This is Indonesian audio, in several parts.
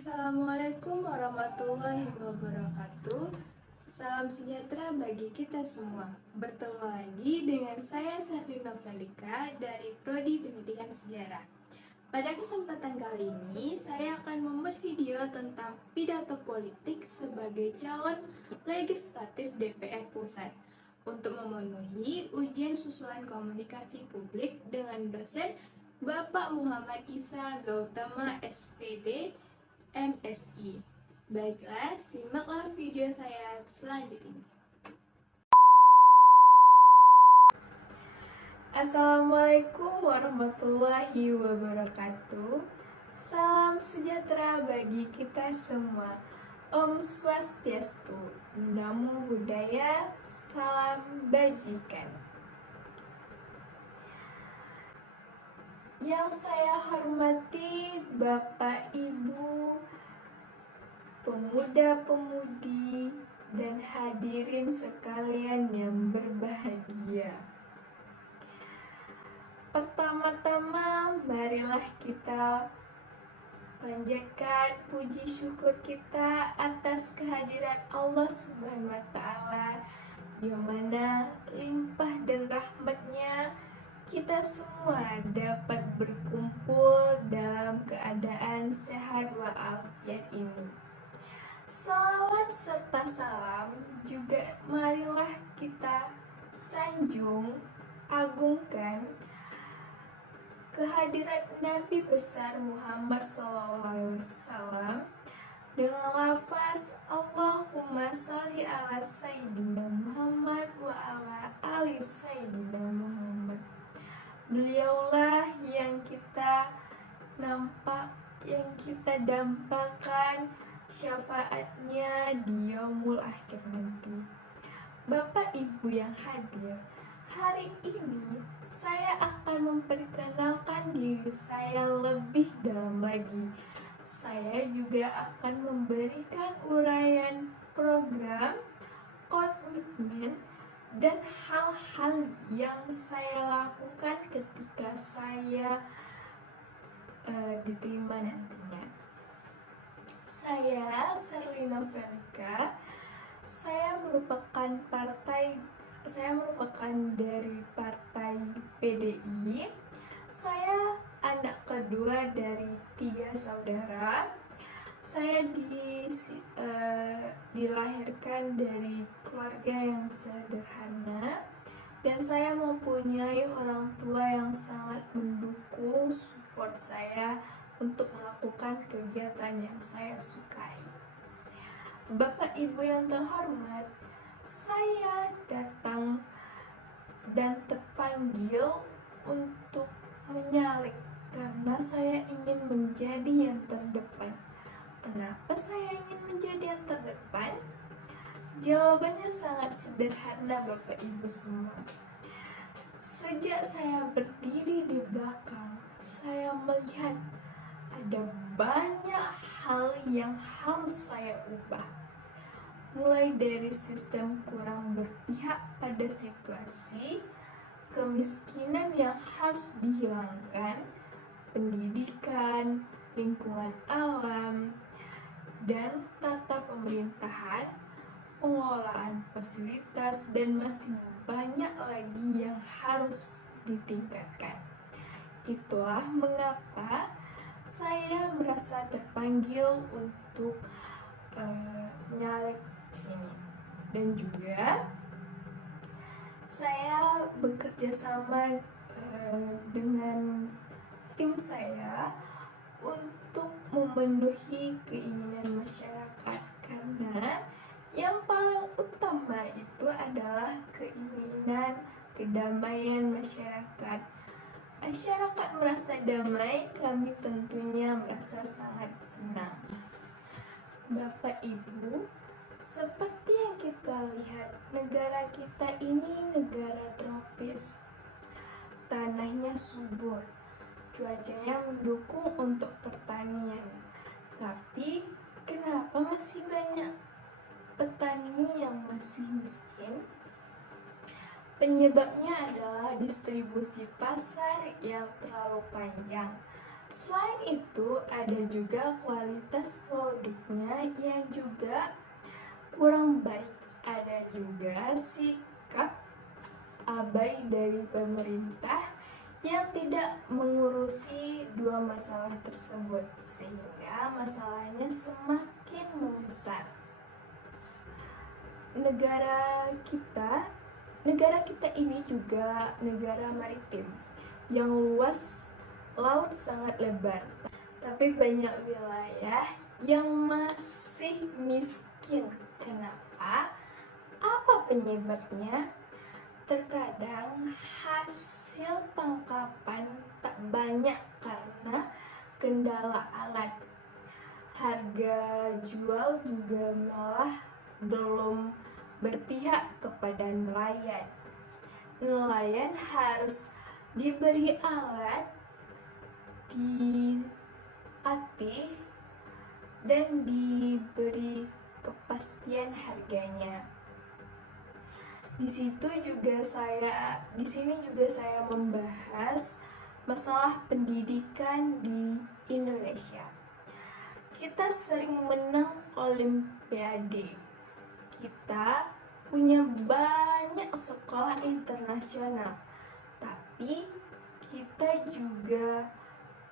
Assalamualaikum warahmatullahi wabarakatuh. Salam sejahtera bagi kita semua. Bertemu lagi dengan saya Sherlina Felika dari Prodi Pendidikan Sejarah. Pada kesempatan kali ini, saya akan membuat video tentang pidato politik sebagai calon legislatif DPR Pusat untuk memenuhi ujian susulan komunikasi publik dengan dosen Bapak Muhammad Isa Gautama SPD MSI. Baiklah, simaklah video saya selanjutnya. Assalamualaikum warahmatullahi wabarakatuh. Salam sejahtera bagi kita semua. Om Swastiastu, Namo Buddhaya, Salam Bajikan. Yang saya hormati Bapak Ibu, pemuda-pemudi, dan hadirin sekalian yang berbahagia. Pertama-tama, marilah kita panjatkan puji syukur kita atas kehadiran Allah Subhanahu wa Ta'ala, di mana limpah dan rahmatnya kita semua dapat berkumpul dalam keadaan sehat walafiat ini. Salawat serta salam juga marilah kita sanjung, agungkan kehadiran Nabi besar Muhammad SAW dengan lafaz Allahumma sholli ala Sayyidina Muhammad wa ala ali Sayyidina Muhammad. Beliaulah yang kita dampakkan syafaatnya di yaumul akhir nanti. Bapak Ibu yang hadir, hari ini saya akan memperkenalkan diri saya lebih dalam lagi. Saya juga akan memberikan uraian program, komitmen, dan hal-hal yang saya lakukan ketika saya diterima nantinya. Saya Sherlina Felika. Saya merupakan dari partai PDI. Saya anak kedua dari 3 saudara. Saya dilahirkan dari keluarga yang sederhana, dan saya mempunyai orang tua yang sangat mendukung, support saya untuk melakukan kegiatan yang saya sukai. Bapak Ibu yang terhormat, saya datang dan terpanggil untuk menyalek karena saya ingin menjadi yang terdepan. Kenapa saya ingin menjadi yang terdepan? Jawabannya sangat sederhana, Bapak Ibu semua. Sejak saya berdiri di belakang, saya melihat ada banyak hal yang harus saya ubah. Mulai dari sistem kurang berpihak pada situasi, kemiskinan yang harus dihilangkan, pendidikan, lingkungan alam, dan tata pemerintahan, pengelolaan fasilitas, dan masih banyak lagi yang harus ditingkatkan. Itulah mengapa saya merasa terpanggil untuk nyalek sini. Dan juga saya bekerja sama dengan tim saya untuk memenuhi keinginan masyarakat, karena yang paling utama itu adalah keinginan kedamaian masyarakat. Masyarakat merasa damai, kami tentunya merasa sangat senang. Bapak Ibu, seperti yang kita lihat, negara kita ini negara tropis. Tanahnya subur, cuacanya mendukung untuk pertanian. Tapi kenapa masih banyak petani yang masih miskin? Penyebabnya adalah distribusi pasar yang terlalu panjang. Selain itu, ada juga kualitas produknya yang juga kurang baik. Ada juga sikap abai dari pemerintah yang tidak mengurusi dua masalah tersebut, sehingga masalahnya semakin membesar. Negara kita ini juga negara maritim yang luas, laut sangat lebar, tapi banyak wilayah yang masih miskin. Kenapa? Apa penyebabnya? Terkadang hasil tangkapan tak banyak karena kendala alat. Harga jual juga malah belum berpihak kepada nelayan. Nelayan harus diberi alat, dilatih, dan diberi kepastian harganya. Di sini juga saya membahas masalah pendidikan di Indonesia. Kita sering menang olimpiade. Kita punya banyak sekolah internasional. Tapi kita juga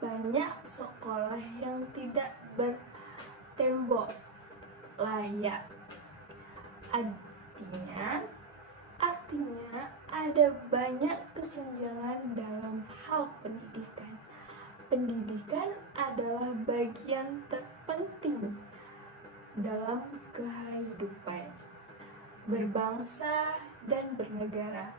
banyak sekolah yang tidak bertembok layak. Artinya ada banyak kesenjangan dalam hal pendidikan. Pendidikan adalah bagian terpenting dalam kehidupan berbangsa dan bernegara.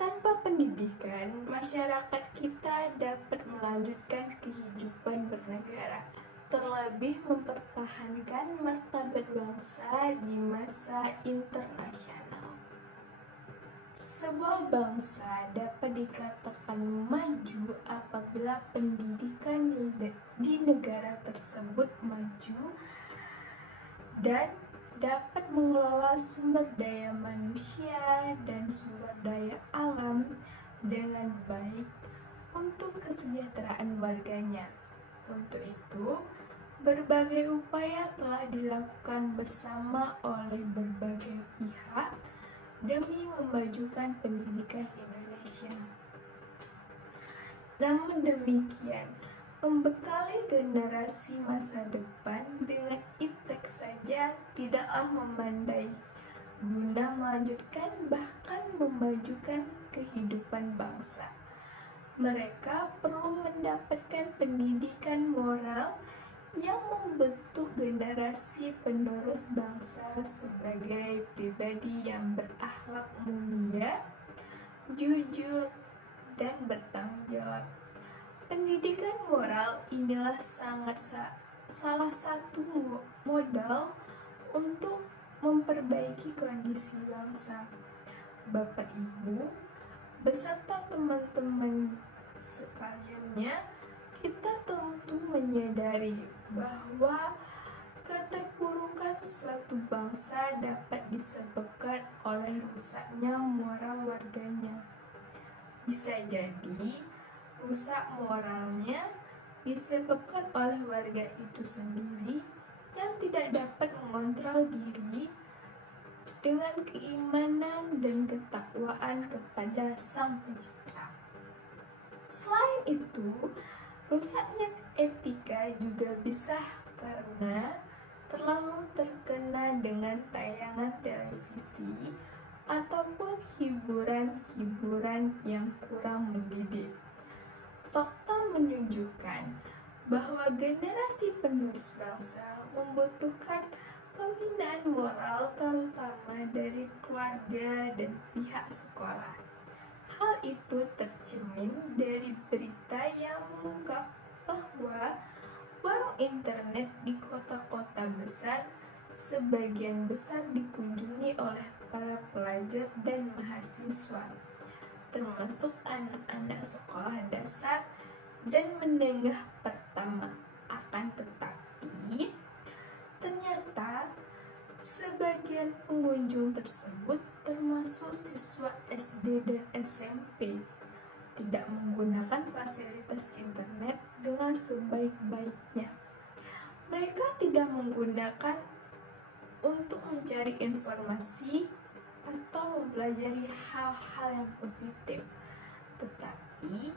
Tanpa pendidikan, masyarakat kita dapat melanjutkan kehidupan bernegara, terlebih mempertahankan martabat bangsa di masa internasional. Sebuah bangsa dapat dikatakan maju apabila pendidikan di negara tersebut maju dan dapat mengelola sumber daya manusia dan sumber daya alam dengan baik untuk kesejahteraan warganya. Untuk itu, berbagai upaya telah dilakukan bersama oleh berbagai pihak demi memajukan pendidikan Indonesia. Namun demikian, membekali generasi masa depan dengan iptek saja tidaklah memandai guna melanjutkan bahkan memajukan kehidupan bangsa. Mereka perlu mendapatkan pendidikan moral yang membentuk generasi penerus bangsa sebagai pribadi yang berakhlak mulia, jujur, dan bertanggung jawab. Pendidikan moral inilah salah satu modal untuk memperbaiki kondisi bangsa. Bapak Ibu beserta teman-teman sekaliannya, kita tentu menyadari bahwa keterpurukan suatu bangsa dapat disebabkan oleh rusaknya moral warganya. Bisa jadi rusak moralnya disebabkan oleh warga itu sendiri yang tidak dapat mengontrol diri dengan keimanan dan ketakwaan kepada Sang Pencipta. Selain itu, rusaknya etika juga bisa karena terlalu terkena dengan tayangan televisi ataupun hiburan-hiburan yang kurang mendidik. Fakta menunjukkan bahwa generasi penerus bangsa membutuhkan pembinaan moral terutama dari keluarga dan pihak sekolah. Hal itu tercermin dari berita yang mengungkap bahwa warung internet di kota-kota besar sebagian besar dikunjungi oleh para pelajar dan mahasiswa, termasuk anak-anak sekolah dasar dan menengah pertama. Akan tetapi, ternyata sebagian pengunjung tersebut termasuk siswa SD dan SMP. tidak menggunakan fasilitas internet dengan sebaik-baiknya. Mereka tidak menggunakan untuk mencari informasi atau mempelajari hal-hal yang positif, tetapi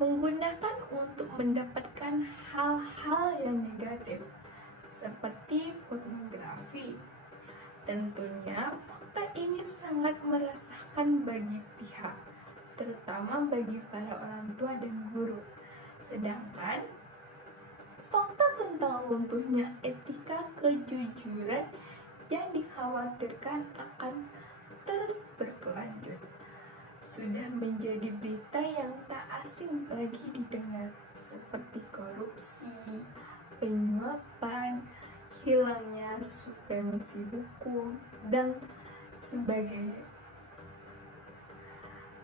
menggunakan untuk mendapatkan hal-hal yang negatif seperti pornografi. Tentunya fakta ini sangat meresahkan bagi pihak, terutama bagi para orang tua dan guru. Sedangkan fakta tentang runtuhnya etika kejujuran yang dikhawatirkan akan terus berkelanjut sudah menjadi berita yang tak asing lagi didengar, seperti korupsi, penyuapan, hilangnya supremasi hukum, dan sebagainya.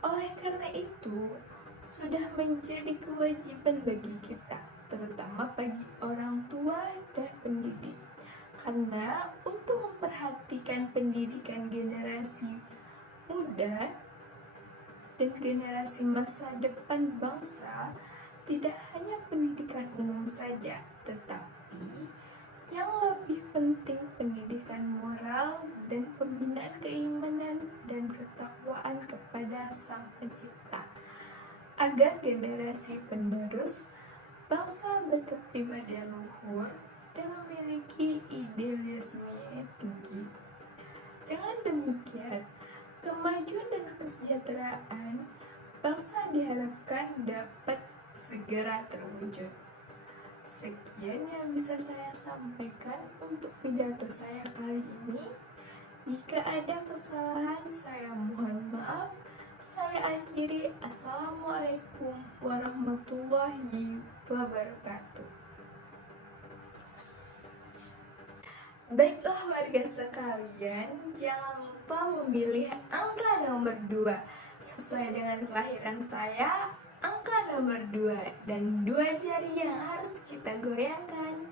Oleh karena itu, sudah menjadi kewajiban bagi kita, terutama bagi orang tua dan pendidik, karena untuk memperhatikan pendidikan generasi muda dan generasi masa depan bangsa, tidak hanya pendidikan umum saja, tetapi yang lebih penting pendidikan moral dan pembinaan keimanan dan ketakwaan kepada Sang Pencipta, agar generasi penerus bangsa berkepribadian luhur dan memiliki idealisme yang tinggi. Dengan demikian, kemajuan dan kesejahteraan bangsa diharapkan dapat segera terwujud. Sekian yang bisa saya sampaikan untuk pidato saya kali ini. Jika ada kesalahan, saya mohon maaf. Saya akhiri. Assalamualaikum warahmatullahi wabarakatuh. Baiklah warga sekalian, jangan lupa memilih angka nomor 2 sesuai dengan kelahiran saya. Angka nomor 2 dan 2 jari yang harus kita goyangkan.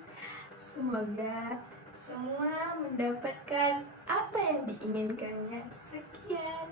Semoga semua mendapatkan apa yang diinginkannya. Sekian.